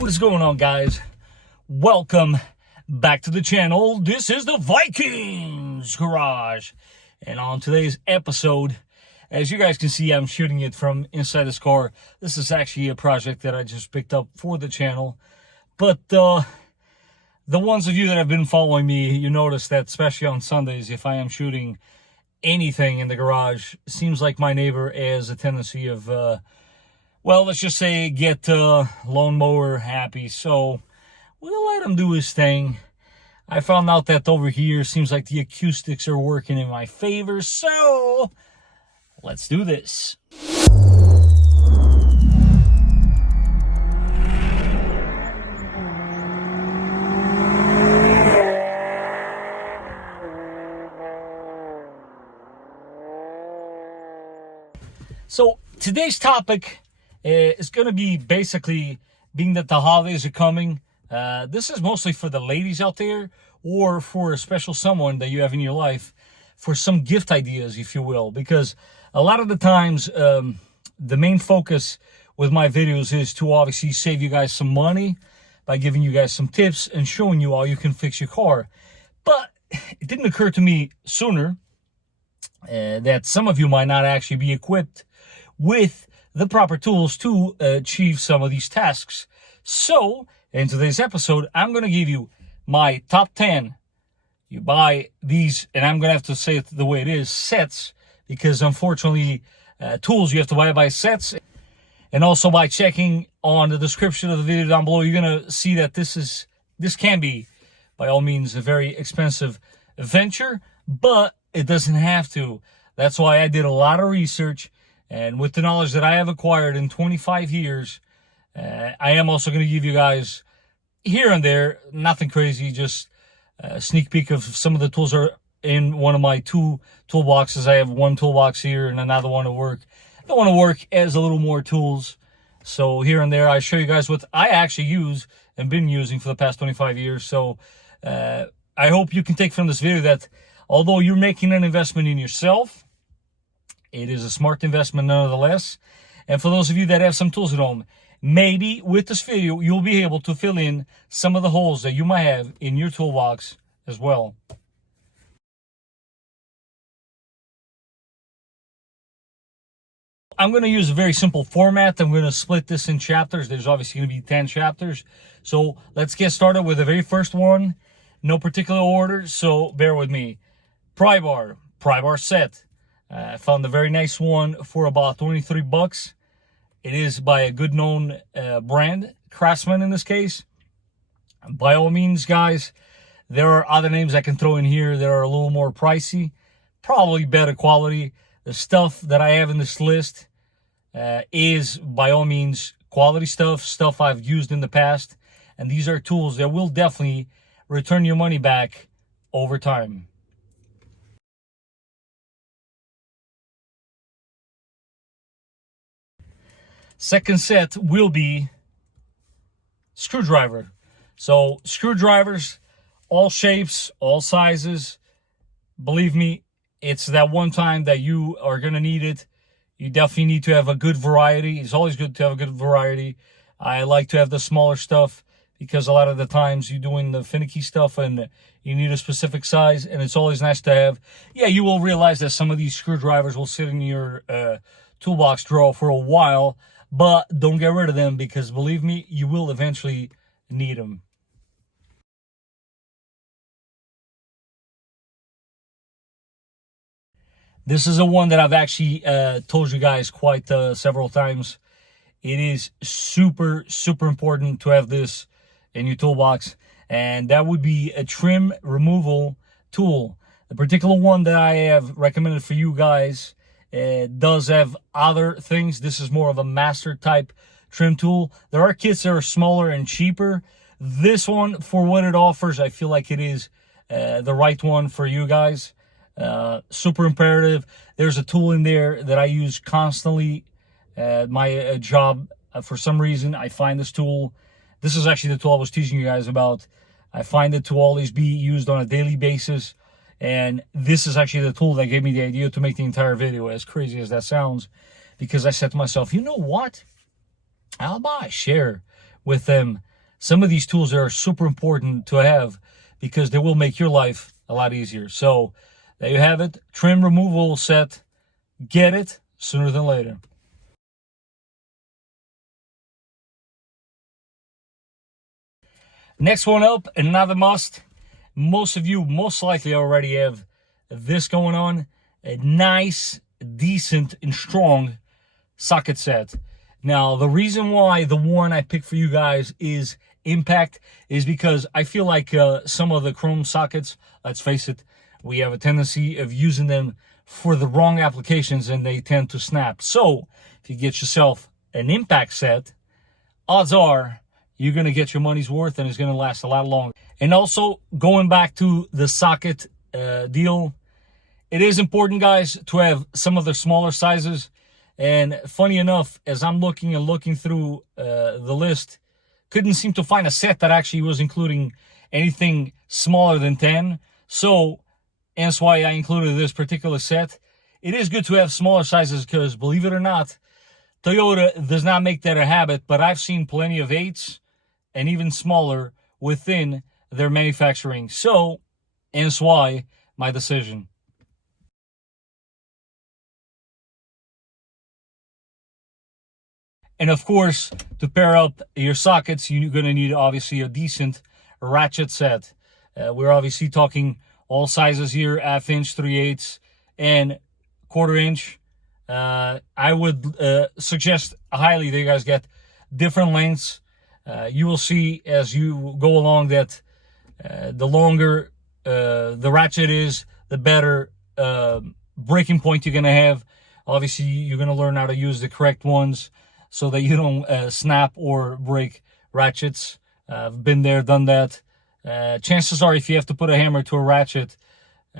What is going on, guys? Welcome back to the channel. This is the Vikings Garage. And on today's episode, as you guys can see, I'm shooting it from inside this car. This is actually a project that I just picked up for the channel. But the ones of you that have been following me, you notice that especially on Sundays, if I am shooting anything in the garage, it seems like my neighbor has a tendency of, well, let's just say get lawnmower happy. So we'll let him do his thing. I found out that over here seems like the acoustics are working in my favor. So let's do this. So today's topic is going to be basically, being that the holidays are coming, this is mostly for the ladies out there or for a special someone that you have in your life for some gift ideas, if you will. Because a lot of the times, the main focus with my videos is to obviously save you guys some money by giving you guys some tips and showing you how you can fix your car. But it didn't occur to me sooner that some of you might not actually be equipped with the proper tools to achieve some of these tasks. So in today's episode, I'm going to give you my top 10. You buy these, and I'm going to have to say it the way it is, sets, because unfortunately, tools you have to buy by sets. And also by checking on the description of the video down below, you're going to see that this can be, by all means, a very expensive venture, but it doesn't have to. That's why I did a lot of research. And with the knowledge that I have acquired in 25 years, I am also going to give you guys here and there, nothing crazy, just a sneak peek of some of the tools are in one of my two toolboxes. I have one toolbox here and another one at work. I want to work as a little more tools. So here and there, I show you guys what I actually use and been using for the past 25 years. So I hope you can take from this video that although you're making an investment in yourself, it is a smart investment nonetheless. And for those of you that have some tools at home, maybe with this video, you'll be able to fill in some of the holes that you might have in your toolbox as well. I'm going to use a very simple format. I'm going to split this in chapters. There's obviously going to be 10 chapters. So let's get started with the very first one. No particular order, so bear with me. Pry Bar Set. I found a very nice one for about 23 bucks. It is by a good known brand, Craftsman in this case. By all means, guys, there are other names I can throw in here that are a little more pricey, probably better quality. The stuff that I have in this list is by all means quality stuff I've used in the past. And these are tools that will definitely return your money back over time. Second set will be screwdriver. So screwdrivers, all shapes, all sizes. Believe me, it's that one time that you are going to need it. You definitely need to have a good variety. It's always good to have a good variety. I like to have the smaller stuff because a lot of the times you're doing the finicky stuff and you need a specific size, and it's always nice to have. Yeah, you will realize that some of these screwdrivers will sit in your toolbox drawer for a while, but don't get rid of them because, believe me, you will eventually need them. This is a one that I've actually told you guys quite several times. It is super, super important to have this in your toolbox, and that would be a trim removal tool. The particular one that I have recommended for you guys does have other things. This is more of a master type trim tool. There are kits that are smaller and cheaper. This one, for what it offers, I feel like it is the right one for you guys. Super imperative. There's a tool in there that I use constantly at my job. For some reason, I find this tool. This is actually the tool I was teaching you guys about. I find it to always be used on a daily basis. And this is actually the tool that gave me the idea to make the entire video, as crazy as that sounds. Because I said to myself, you know what? How about I share with them some of these tools are super important to have because they will make your life a lot easier. So there you have it, trim removal set. Get it sooner than later. Next one up, another must. Most of you most likely already have this going on. A nice, decent, and strong socket set. Now, the reason why the one I picked for you guys is impact is because I feel like some of the chrome sockets, let's face it, we have a tendency of using them for the wrong applications and they tend to snap. So if you get yourself an impact set, odds are you're going to get your money's worth and it's going to last a lot longer. And also, going back to the socket deal, it is important, guys, to have some of the smaller sizes. And funny enough, as I'm looking through the list, couldn't seem to find a set that actually was including anything smaller than 10. So that's why I included this particular set. It is good to have smaller sizes because, believe it or not, Toyota does not make that a habit, but I've seen plenty of 8s and even smaller within their manufacturing. So that's why my decision. And of course, to pair up your sockets, you're going to need obviously a decent ratchet set. We're obviously talking all sizes here, 1/2 inch, 3/8, and 1/4 inch. I would suggest highly that you guys get different lengths. You will see as you go along that the longer the ratchet is, the better breaking point you're going to have. Obviously, you're going to learn how to use the correct ones so that you don't snap or break ratchets. I've been there, done that. Chances are if you have to put a hammer to a ratchet,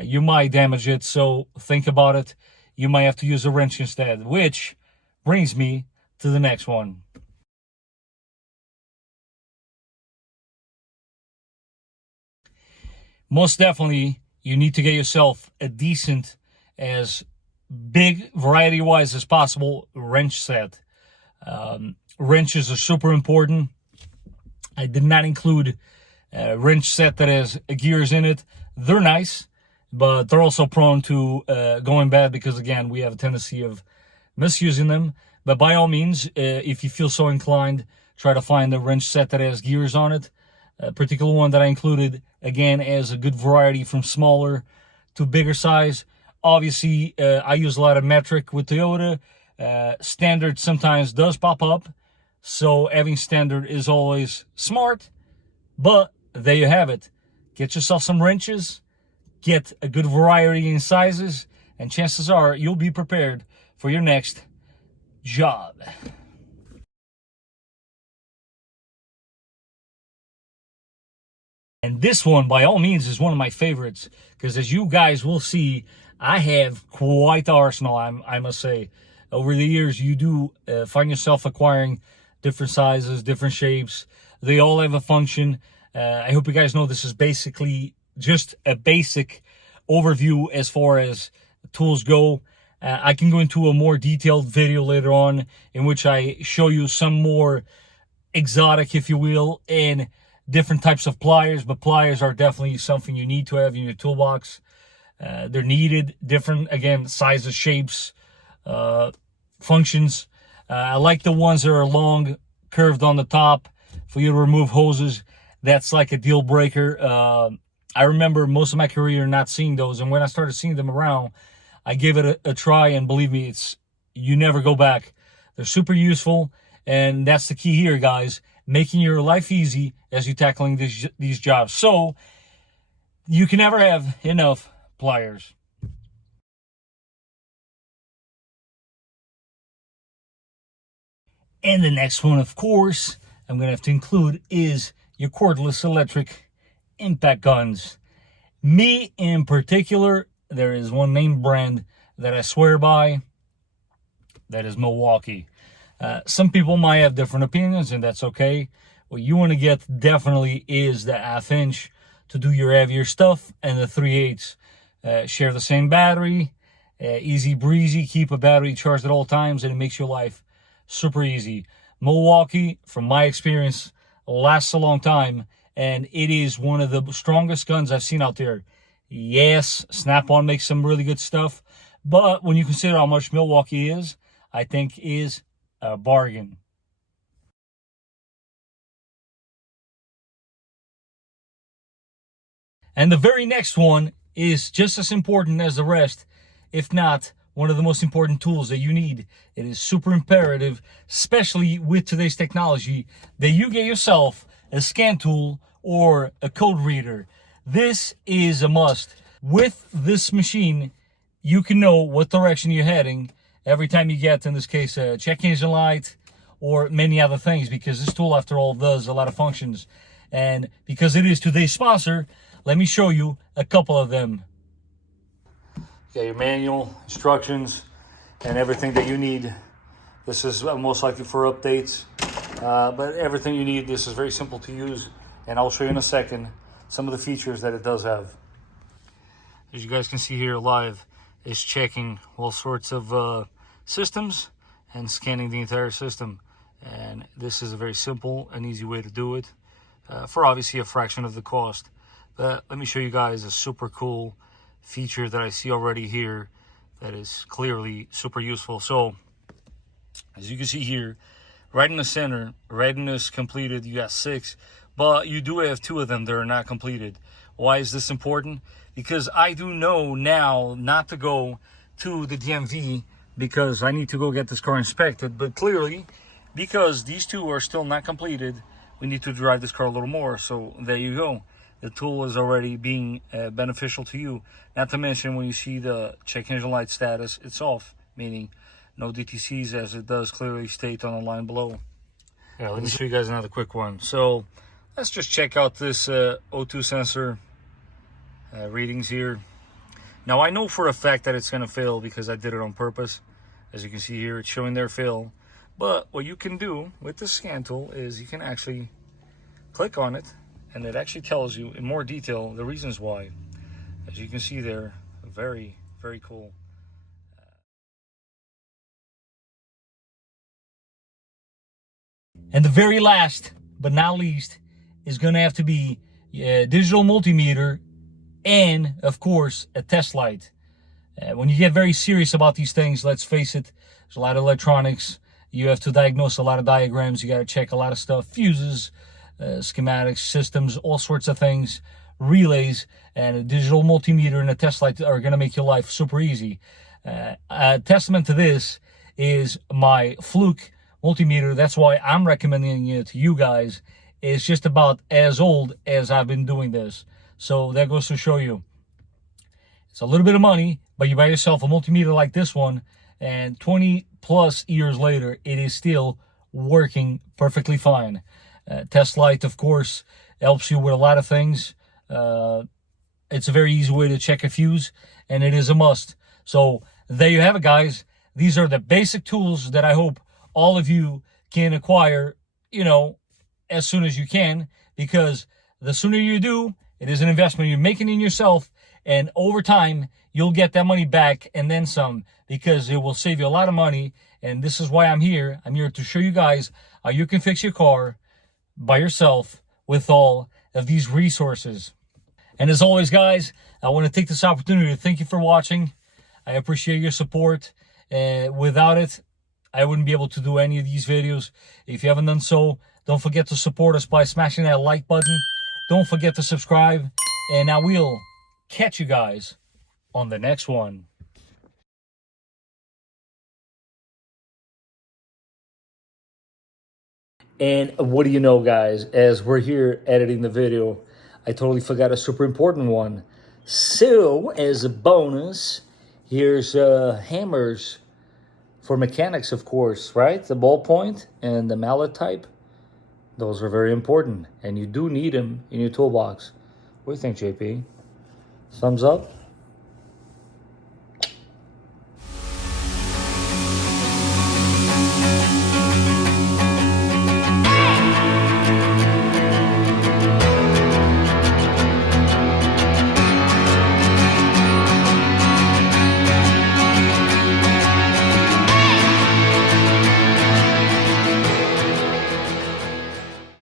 you might damage it. So think about it. You might have to use a wrench instead, which brings me to the next one. Most definitely, you need to get yourself a decent, as big variety-wise as possible, wrench set. Wrenches are super important. I did not include a wrench set that has gears in it. They're nice, but they're also prone to going bad because, again, we have a tendency of misusing them. But by all means, if you feel so inclined, try to find a wrench set that has gears on it. A particular one that I included, again, as a good variety from smaller to bigger size. Obviously, I use a lot of metric with Toyota. Standard sometimes does pop up, so having standard is always smart. But there you have it. Get yourself some wrenches, get a good variety in sizes, and chances are you'll be prepared for your next job. And this one, by all means, is one of my favorites because, as you guys will see, I have quite the arsenal, I must say. Over the years, you do find yourself acquiring different sizes, different shapes. They all have a function. I hope you guys know this is basically just a basic overview as far as tools go. I can go into a more detailed video later on in which I show you some more exotic, if you will, and different types of pliers. But pliers are definitely something you need to have in your toolbox. They're needed, different, again, sizes, shapes, functions. I like the ones that are long, curved on the top for you to remove hoses. That's like a deal breaker. I remember most of my career not seeing those, and when I started seeing them around, I gave it a try, and believe me, you never go back. They're super useful, and that's the key here, guys, making your life easy as you're tackling these jobs. So you can never have enough pliers. And the next one, of course, I'm going to have to include is your cordless electric impact guns. Me in particular, there is one main brand that I swear by. That is Milwaukee. Some people might have different opinions, and that's okay. What you want to get definitely is the 1/2 inch to do your heavier stuff, and the 3/8. Share the same battery, easy breezy, keep a battery charged at all times, and it makes your life super easy. Milwaukee, from my experience, lasts a long time, and it is one of the strongest guns I've seen out there. Yes, Snap-on makes some really good stuff, but when you consider how much Milwaukee is, I think is a bargain. And the very next one is just as important as the rest, if not one of the most important tools that you need. It is super imperative, especially with today's technology, that you get yourself a scan tool or a code reader. This is a must. With this machine, you can know what direction you're heading every time you get, in this case, a check engine light or many other things, because this tool, after all, does a lot of functions. And because it is today's sponsor, let me show you a couple of them. You got your manual, instructions, and everything that you need. This is most likely for updates, but everything you need. This is very simple to use, and I'll show you in a second some of the features that it does have. As you guys can see here live, it's checking all sorts of systems and scanning the entire system. And this is a very simple and easy way to do it for obviously a fraction of the cost. But let me show you guys a super cool feature that I see already here that is clearly super useful. So as you can see here, right in the center, readiness completed, you got 6, but you do have 2 of them that are not completed. Why is this important? Because I do know now not to go to the DMV because I need to go get this car inspected, but clearly because these 2 are still not completed, we need to drive this car a little more. So there you go. The tool is already being beneficial to you. Not to mention, when you see the check engine light status, it's off, meaning no DTCs, as it does clearly state on the line below. Yeah, let me show you guys another quick one. So let's just check out this O2 sensor readings here. Now I know for a fact that it's going to fail because I did it on purpose. As you can see here, it's showing their fail. But what you can do with the scan tool is you can actually click on it, and it actually tells you in more detail the reasons why. As you can see there, very, very cool. And the very last, but not least, is going to have to be a digital multimeter and, of course, a test light. When you get very serious about these things, let's face it, there's a lot of electronics. You have to diagnose a lot of diagrams. You got to check a lot of stuff, fuses, schematics, systems, all sorts of things, relays, and a digital multimeter and a test light are going to make your life super easy. A testament to this is my Fluke multimeter. That's why I'm recommending it to you guys. It's just about as old as I've been doing this. So that goes to show you. It's a little bit of money, but you buy yourself a multimeter like this one, and 20 plus years later, it is still working perfectly fine. Test light, of course, helps you with a lot of things. It's a very easy way to check a fuse, and it is a must. So there you have it, guys. These are the basic tools that I hope all of you can acquire, as soon as you can, because the sooner you do, it is an investment you're making in yourself, and over time, you'll get that money back and then some, because it will save you a lot of money. And this is why I'm here. I'm here to show you guys how you can fix your car by yourself with all of these resources. And as always, guys, I want to take this opportunity to thank you for watching. I appreciate your support. Without it, I wouldn't be able to do any of these videos. If you haven't done so, don't forget to support us by smashing that like button. Don't forget to subscribe. And I will catch you guys on the next one. And what do you know, guys, as we're here editing the video, I totally forgot a super important one. So, as a bonus, here's hammers for mechanics, of course, right? The ballpoint and the mallet type. Those are very important, and you do need them in your toolbox. What do you think, JP? Thumbs up?